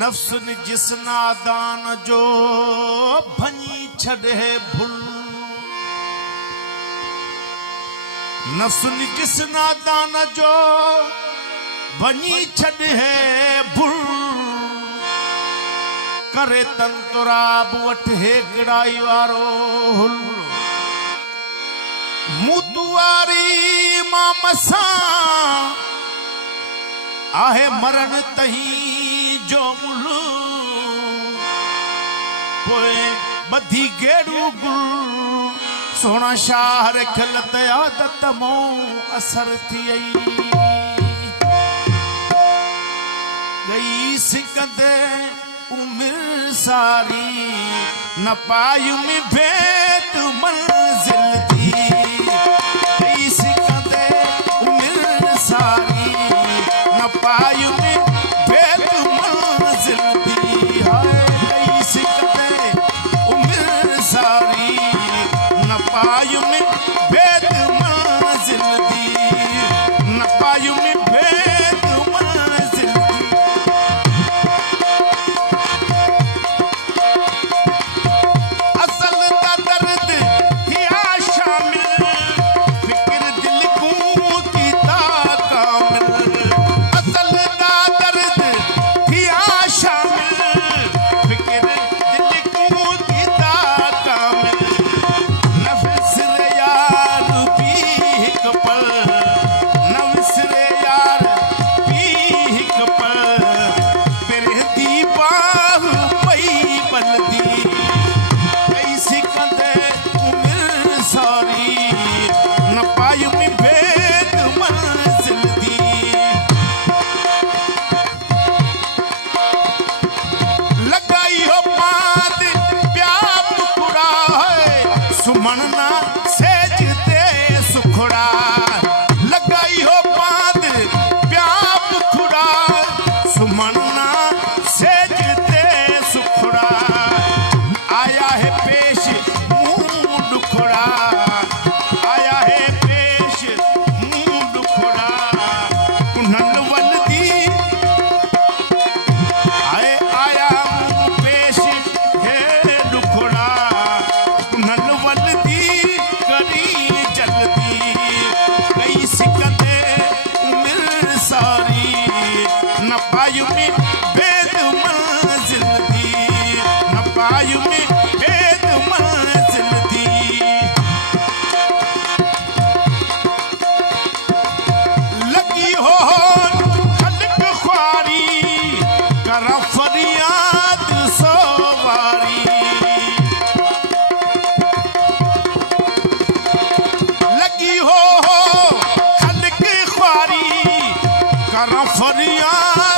नफ्स ने जिस नादान जो भनी छड़े भुल, नफ्स ने जिस नादान जो भनी छड़े भुल, करे तंतुराब वठ हेकड़ाई वारो हुल, मुतुआरी मामसा आहे मरण तही जो मुलू, पोए बधी गेड़ू गुल, सोना शाह खिलत आदत मो असर थी गई सिकंदे उम्र सारी, न पायु में भेद मंजिल थी गई सिकंदे उम्र सारी, न पायु में भेद मंजिल थी गई सिकंदे उम्र सारी, न पायु में भेद मंजिल थी, न पायु में भेद मंजिल थी। असल का दर्द किया शामिल, फिक्र दिल को कीता कामिल, असल का दर्द किया शामिल, फिक्र दिल को कीता कामिल, नफ्स रे यार भी हिक पल, नफ्स रे यार भी हिक पल, तेरे दी बाह पई बलदी कई सिकंदे उम्र सारी, न पायु में भेद मंजिल दी। लगाई हो पाद प्याप कुड़ा है, सुमनना सेजते सुखड़ा, लगाई हो पाद प्याप खुड़ा, सुमनना सेजते सुखड़ा, आया है पेश मुंह दुखड़ा, आया है पेश मुंह दुखड़ा, कुन्हल वलदी आया मुंह पेश है दुखड़ा, कुन्हल वलदी करी जल्दी गई सिकंदे उम्र सारी, न पायु में भेद मंजिल दी, न पायु में भेद मंजिल दी। लगी हो खलक ख्वारी, कर फरियाद सवारी, लगी हो खलक ख्वारी, कर फरियाद